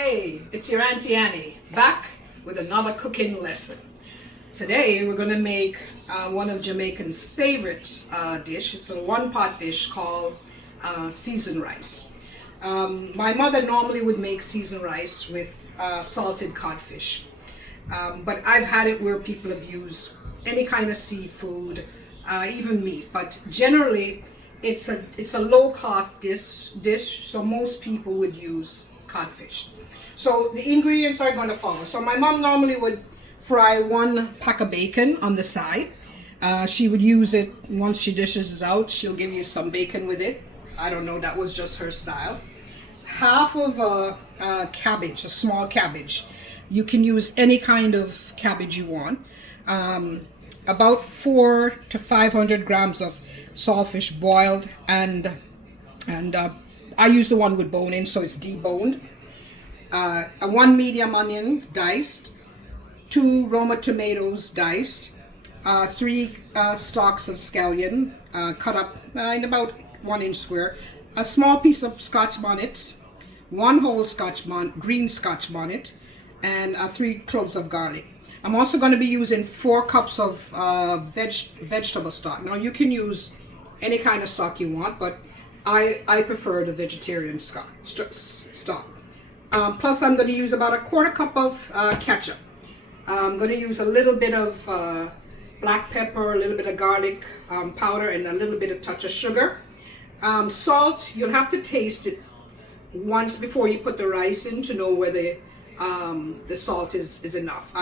Hey, it's your Auntie Annie, back with another cooking lesson. Today we're going to make one of Jamaican's favorite dish. It's a one-pot dish called seasoned rice. My mother normally would make seasoned rice with salted codfish, but I've had it where people have used any kind of seafood, even meat. But generally, it's a low-cost dish, so most people would use codfish. So the ingredients are going to follow. So my mom normally would fry 1 pack of bacon on the side. She would use it once she dishes it out. She'll give you some bacon with it. I don't know, that was just her style. Half of a cabbage, a small cabbage. You can use any kind of cabbage you want. About 400 to 500 grams of saltfish boiled, and I use the one with bone in, so it's deboned. 1 medium onion diced, 2 Roma tomatoes diced, 3 stalks of scallion cut up in about 1-inch square, a small piece of Scotch Bonnet, 1 whole green Scotch Bonnet, and 3 cloves of garlic. I'm also going to be using 4 cups of vegetable stock. Now you can use any kind of stock you want, but I prefer the vegetarian stock. Plus I'm going to use about 1/4 cup of ketchup. I'm going to use a little bit of black pepper, a little bit of garlic powder, and a little bit of touch of sugar. Salt, you'll have to taste it once before you put the rice in to know whether the salt is enough.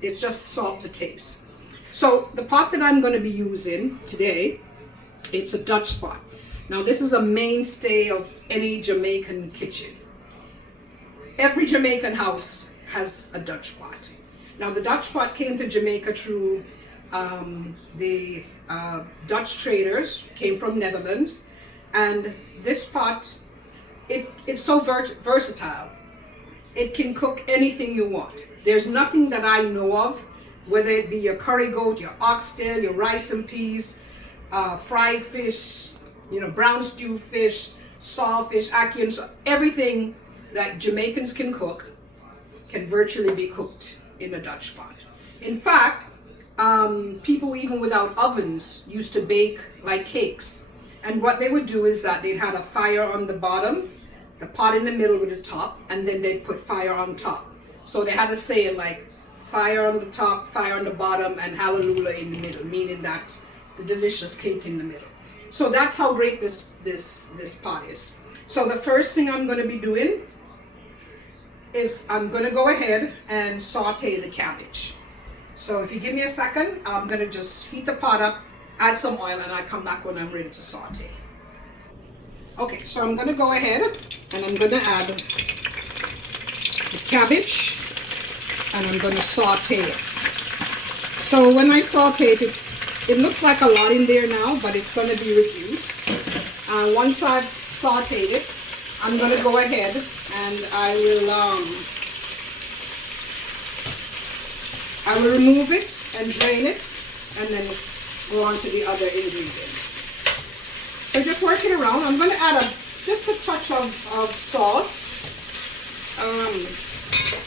It's just salt to taste. So the pot that I'm going to be using today, it's a Dutch pot. Now this is a mainstay of any Jamaican kitchen. Every Jamaican house has a Dutch pot. Now the Dutch pot came to Jamaica through the Dutch traders, came from Netherlands, and this pot, it's so versatile. It can cook anything you want. There's nothing that I know of, whether it be your curry goat, your oxtail, your rice and peas, fried fish, brown stew fish, saltfish, ackee, everything that Jamaicans can cook can virtually be cooked in a Dutch pot. In fact, people even without ovens used to bake like cakes. And what they would do is that they'd have a fire on the bottom, the pot in the middle with the top, and then they'd put fire on top. So they had a saying like fire on the top, fire on the bottom, and hallelujah in the middle, meaning that the delicious cake in the middle. So that's how great this pot is. So the first thing I'm going to be doing is I'm going to go ahead and saute the cabbage. So if you give me a second, I'm going to just heat the pot up, add some oil, and I'll come back when I'm ready to saute. Okay, so I'm going to go ahead and I'm going to add the cabbage and I'm going to saute it. So when I saute it, it looks like a lot in there now, but it's going to be reduced. Once I've sauteed it, I'm going to go ahead and I will remove it and drain it and then go on to the other ingredients. So just work it around. I'm going to add just a touch of salt.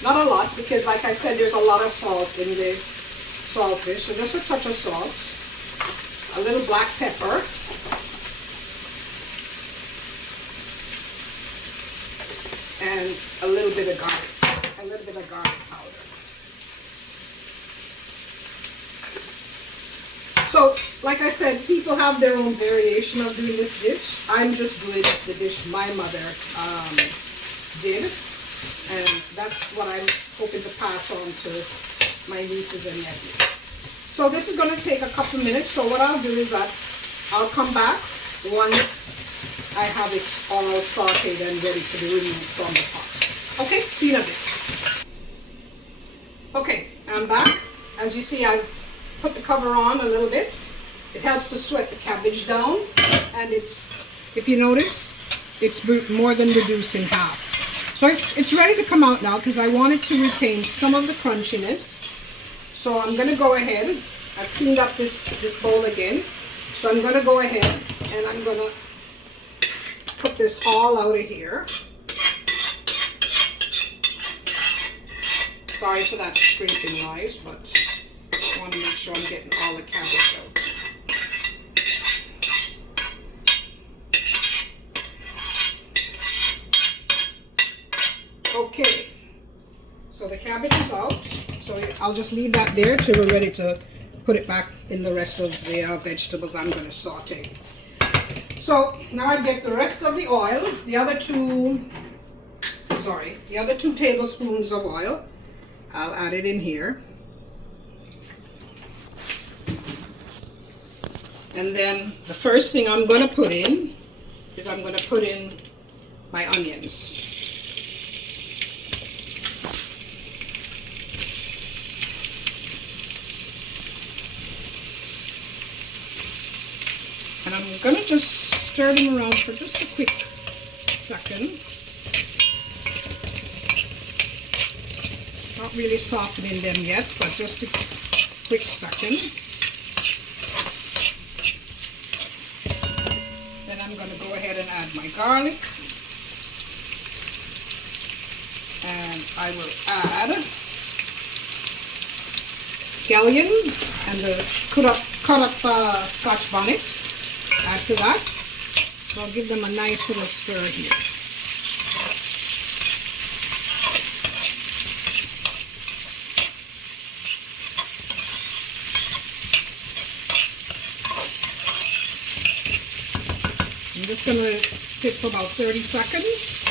Not a lot, because like I said, there's a lot of salt in the saltfish. So just a touch of salt. A little black pepper. And a little bit of garlic powder. So, like I said, people have their own variation of doing this dish. I'm just doing the dish my mother did, and that's what I'm hoping to pass on to my nieces and nephews. So this is going to take a couple minutes. So what I'll do is that I'll come back once I have it all sauteed and ready to be removed from the pot. Okay, see you in a bit. Okay, I'm back. As you see, I've put the cover on a little bit. It helps to sweat the cabbage down, and if you notice, it's more than reduced in half. So it's ready to come out now because I want it to retain some of the crunchiness. So I'm going to go ahead. I've cleaned up this bowl again. So I'm going to go ahead and I'm going to put this all out of here. Sorry for that scraping noise, but I want to make sure I'm getting all the cabbage out. Okay, so the cabbage is out. So I'll just leave that there till we're ready to put it back in the rest of the vegetables I'm going to saute. So now I get the rest of the oil, the other two tablespoons of oil. I'll add it in here. And then the first thing I'm going to put in is I'm going to put in my onions. And I'm going to just stir them around for just a quick second. Not really softening them yet, but just a quick second. Then I'm going to go ahead and add my garlic. And I will add scallion and the cut up Scotch Bonnet. Add to that. So I'll give them a nice little stir here. I'm just going to sit for about 30 seconds.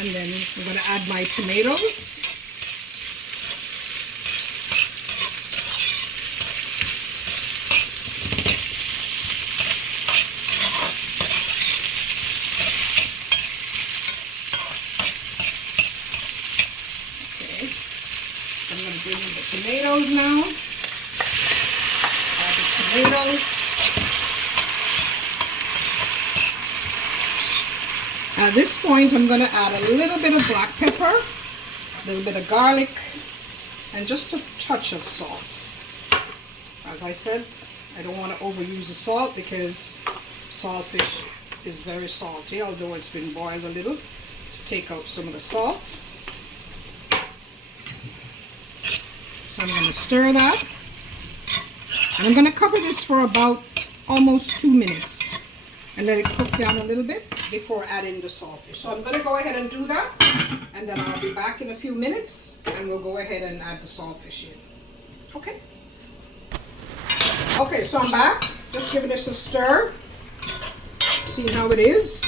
And then I'm going to add my tomatoes. Tomatoes now. Add the tomatoes. At this point, I'm going to add a little bit of black pepper, a little bit of garlic, and just a touch of salt. As I said, I don't want to overuse the salt because saltfish is very salty, although it's been boiled a little to take out some of the salt. So I'm going to stir that, and I'm going to cover this for about almost 2 minutes and let it cook down a little bit before adding the saltfish. So I'm going to go ahead and do that, and then I'll be back in a few minutes and we'll go ahead and add the saltfish in. Okay. Okay, so I'm back. Just giving this a stir. See how it is.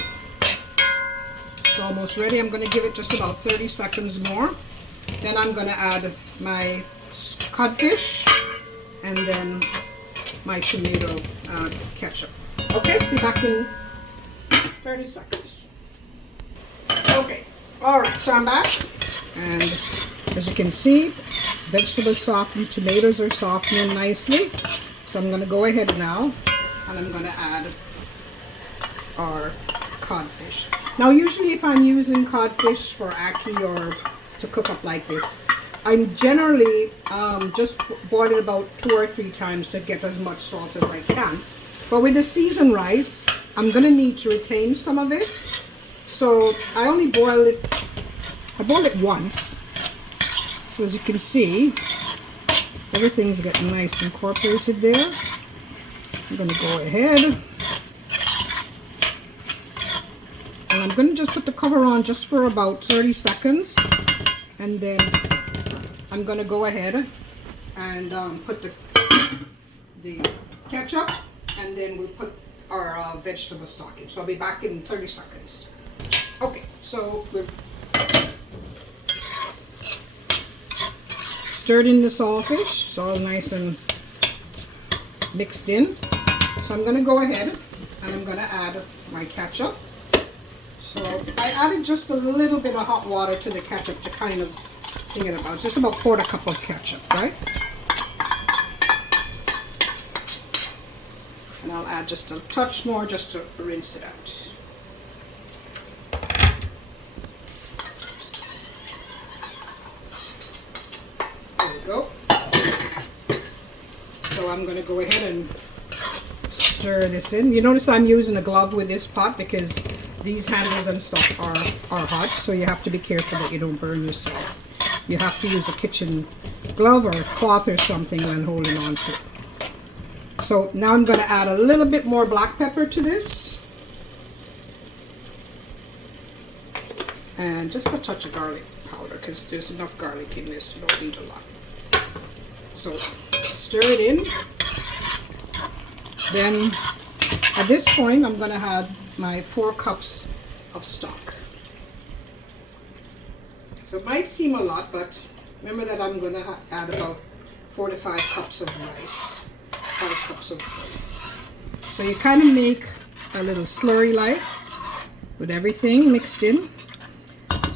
It's almost ready. I'm going to give it just about 30 seconds more. Then I'm going to add my codfish and then my tomato ketchup. Okay, be back in 30 seconds. Okay, alright, so I'm back, and as you can see, vegetables soften, tomatoes are softening nicely. So I'm going to go ahead now and I'm going to add our codfish. Now usually if I'm using codfish for ackee or to cook up like this, I'm generally just boil it about 2 or 3 times to get as much salt as I can. But with the seasoned rice, I'm going to need to retain some of it. So I only boil it, I boil it once. So as you can see, everything's getting nice incorporated there. I'm going to go ahead. And I'm going to just put the cover on just for about 30 seconds. And then I'm going to go ahead and put the ketchup, and then we'll put our vegetable stock in. So I'll be back in 30 seconds. Okay, so we've stirred in the saltfish. It's all nice and mixed in. So I'm going to go ahead and I'm going to add my ketchup. So I added just a little bit of hot water to the ketchup to kind of think it about. Just about 1/4 cup of ketchup, right? And I'll add just a touch more just to rinse it out. There we go. So I'm going to go ahead and stir this in. You notice I'm using a glove with this pot because these handles and stuff are hot, so you have to be careful that you don't burn yourself. you have to use a kitchen glove or a cloth or something when holding on to it. So now I'm going to add a little bit more black pepper to this. And just a touch of garlic powder because there's enough garlic in this. You don't need a lot. So stir it in. Then at this point I'm going to add my 4 cups of stock. So it might seem a lot, but remember that I'm going to add about 4 to 5 cups of rice. 5 cups of oil. So you kind of make a little slurry like with everything mixed in.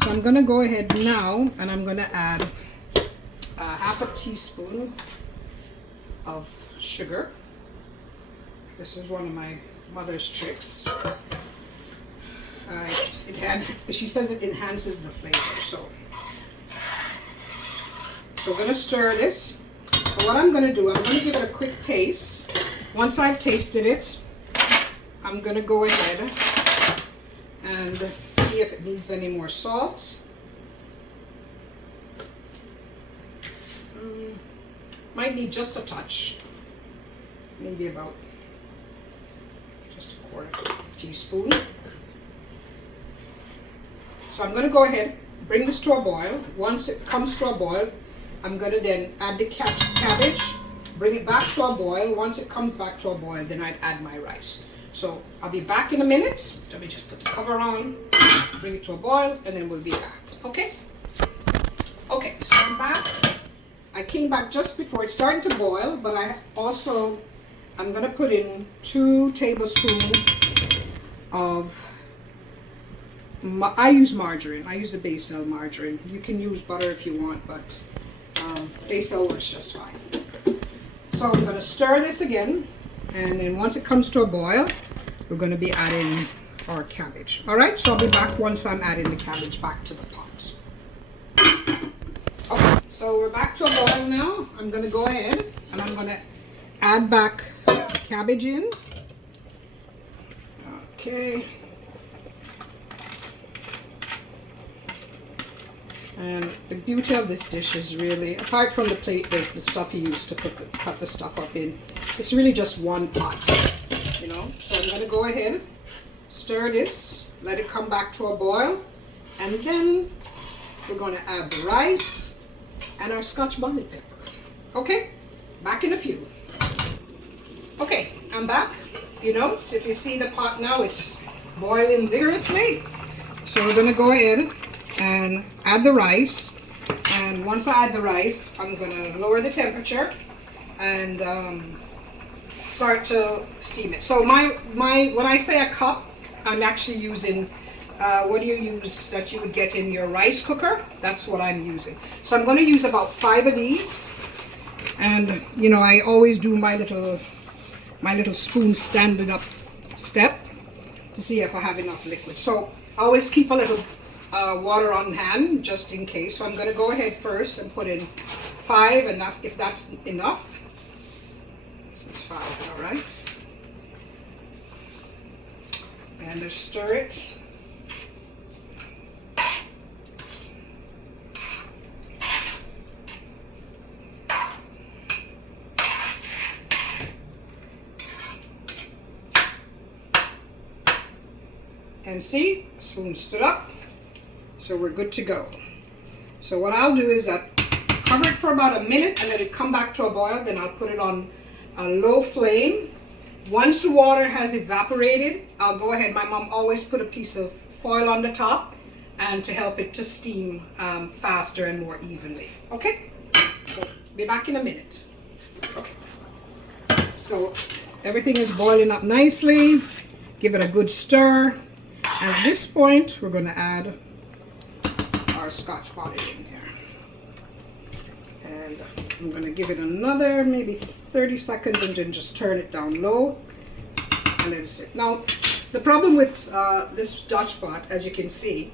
So I'm going to go ahead now and I'm going to add half a teaspoon of sugar. This is one of my mother's tricks. She says it enhances the flavor. So we're going to stir this. But what I'm going to do, I'm going to give it a quick taste. Once I've tasted it, I'm going to go ahead and see if it needs any more salt. Might need just a touch. Maybe about just a 1/4 teaspoon. So I'm going to go ahead, bring this to a boil. Once it comes to a boil, I'm going to then add the cabbage, bring it back to a boil. Once it comes back to a boil, then I'd add my rice. So I'll be back in a minute. Let me just put the cover on, bring it to a boil, and then we'll be back. Okay? Okay, so I'm back. I came back just before it's starting to boil, but I'm going to put in 2 tablespoons of, I use margarine. I use the Basil margarine. You can use butter if you want, but Basil works just fine. So I'm going to stir this again, and then once it comes to a boil, we're going to be adding our cabbage. All right, so I'll be back once I'm adding the cabbage back to the pot. Okay, so we're back to a boil now. I'm going to go ahead and I'm going to add back the cabbage in. Okay. And the beauty of this dish is really, apart from the plate, the stuff you use to cut the stuff up in, it's really just one pot, you know. So I'm going to go ahead, stir this, let it come back to a boil, and then we're going to add the rice and our Scotch Bonnet pepper. Okay, back in a few. Okay, I'm back. If you notice, if you see the pot now, it's boiling vigorously. So we're going to go ahead and add the rice, and once I add the rice, I'm going to lower the temperature and start to steam it. So when I say a cup, I'm actually using what do you use that you would get in your rice cooker? That's what I'm using. So I'm going to use about 5 of these, and you know, I always do my little spoon standing up step to see if I have enough liquid. So I always keep a little water on hand just in case. So I'm going to go ahead first and put in 5, enough if that's enough. This is 5, all right. And just stir it. And see, spoon stood up, so we're good to go. So what I'll do is cover it for about a minute and let it come back to a boil. Then I'll put it on a low flame. Once the water has evaporated, I'll go ahead. My mom always put a piece of foil on the top and to help it to steam faster and more evenly. Okay, so be back in a minute. Okay, so everything is boiling up nicely. Give it a good stir. And at this point, we're going to add our Scotch Bonnet in here. And I'm going to give it another maybe 30 seconds and then just turn it down low and let it sit. Now, the problem with this Dutch pot, as you can see,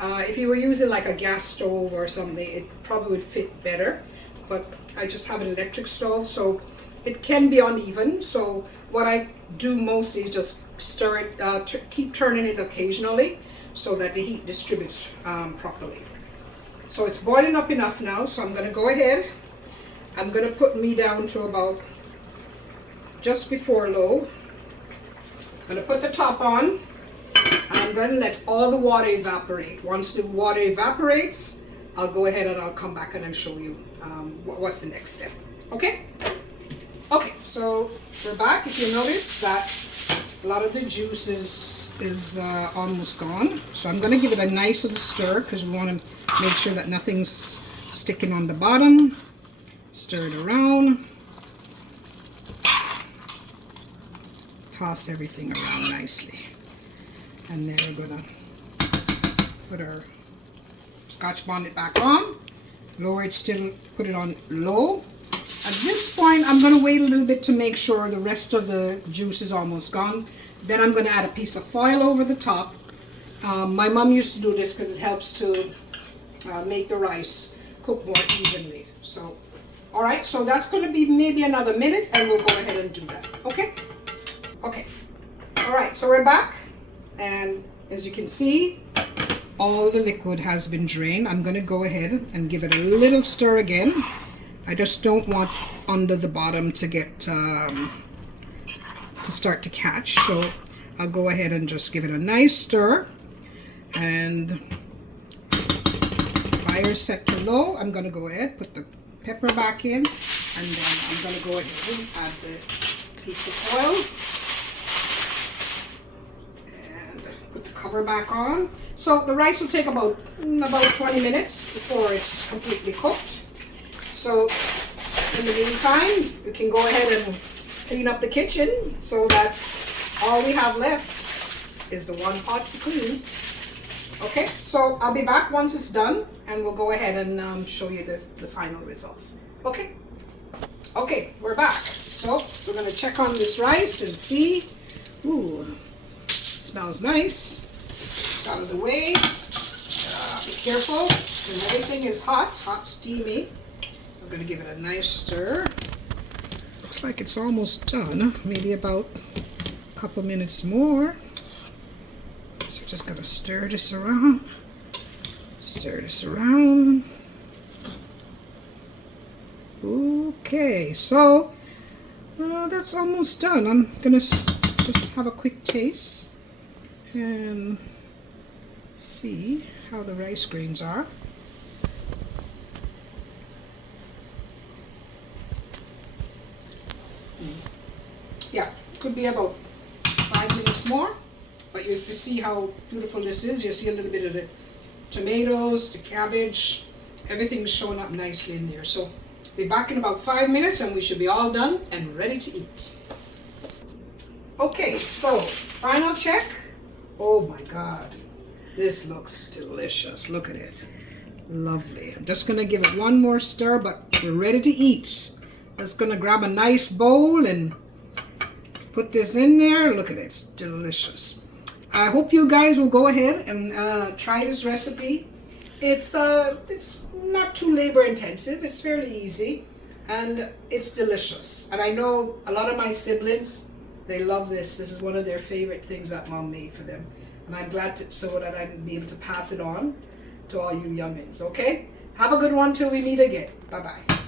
if you were using like a gas stove or something, it probably would fit better. But I just have an electric stove, so it can be uneven. So what I do mostly is just stir it, keep turning it occasionally so that the heat distributes properly. So it's boiling up enough now, so I'm going to go ahead. I'm going to put me down to about just before low. I'm going to put the top on, and I'm going to let all the water evaporate. Once the water evaporates, I'll go ahead and I'll come back and I'll show you what's the next step. Okay? Okay, so we're back. If you notice that a lot of the juice is almost gone. So I'm going to give it a nice little stir because we want to make sure that nothing's sticking on the bottom. Stir it around. Toss everything around nicely. And then we're going to put our Scotch Bonnet back on. Lower it still, put it on low. At this point, I'm going to wait a little bit to make sure the rest of the juice is almost gone. Then I'm going to add a piece of foil over the top. My mom used to do this because it helps to make the rice cook more evenly. So, all right, so that's going to be maybe another minute, and we'll go ahead and do that. Okay? Okay. All right, so we're back, and as you can see, all the liquid has been drained. I'm going to go ahead and give it a little stir again. I just don't want under the bottom to get to start to catch, so I'll go ahead and just give it a nice stir. And fire set to low. I'm going to go ahead, put the pepper back in, and then I'm going to go ahead and add the piece of oil and put the cover back on. So the rice will take about 20 minutes before it's completely cooked. So in the meantime, you can go ahead and clean up the kitchen so that all we have left is the one pot to clean. Okay, so I'll be back once it's done, and we'll go ahead and show you the final results. Okay? Okay, we're back. So we're going to check on this rice and see. Ooh, smells nice. It's out of the way. Be careful, and everything is hot, steamy. I'm going to give it a nice stir. Looks like it's almost done. Maybe about a couple minutes more. So we're just going to stir this around. Stir this around. Okay, so that's almost done. I'm going to just have a quick taste and see how the rice grains are. Yeah, could be about 5 minutes more, but if you see how beautiful this is, you see a little bit of the tomatoes, the cabbage, everything's showing up nicely in there. So be back in about 5 minutes and we should be all done and ready to eat. Okay, so final check. Oh my God, this looks delicious. Look at it. Lovely. I'm just gonna give it one more stir, but we're ready to eat. Just gonna grab a nice bowl and put this in there. Look at it, it's delicious. I hope you guys will go ahead and try this recipe. It's not too labor intensive. It's fairly easy and it's delicious. And I know a lot of my siblings, they love this. This is one of their favorite things that Mom made for them. And I'm glad so that I can be able to pass it on to all you youngins, okay? Have a good one till we meet again. Bye-bye.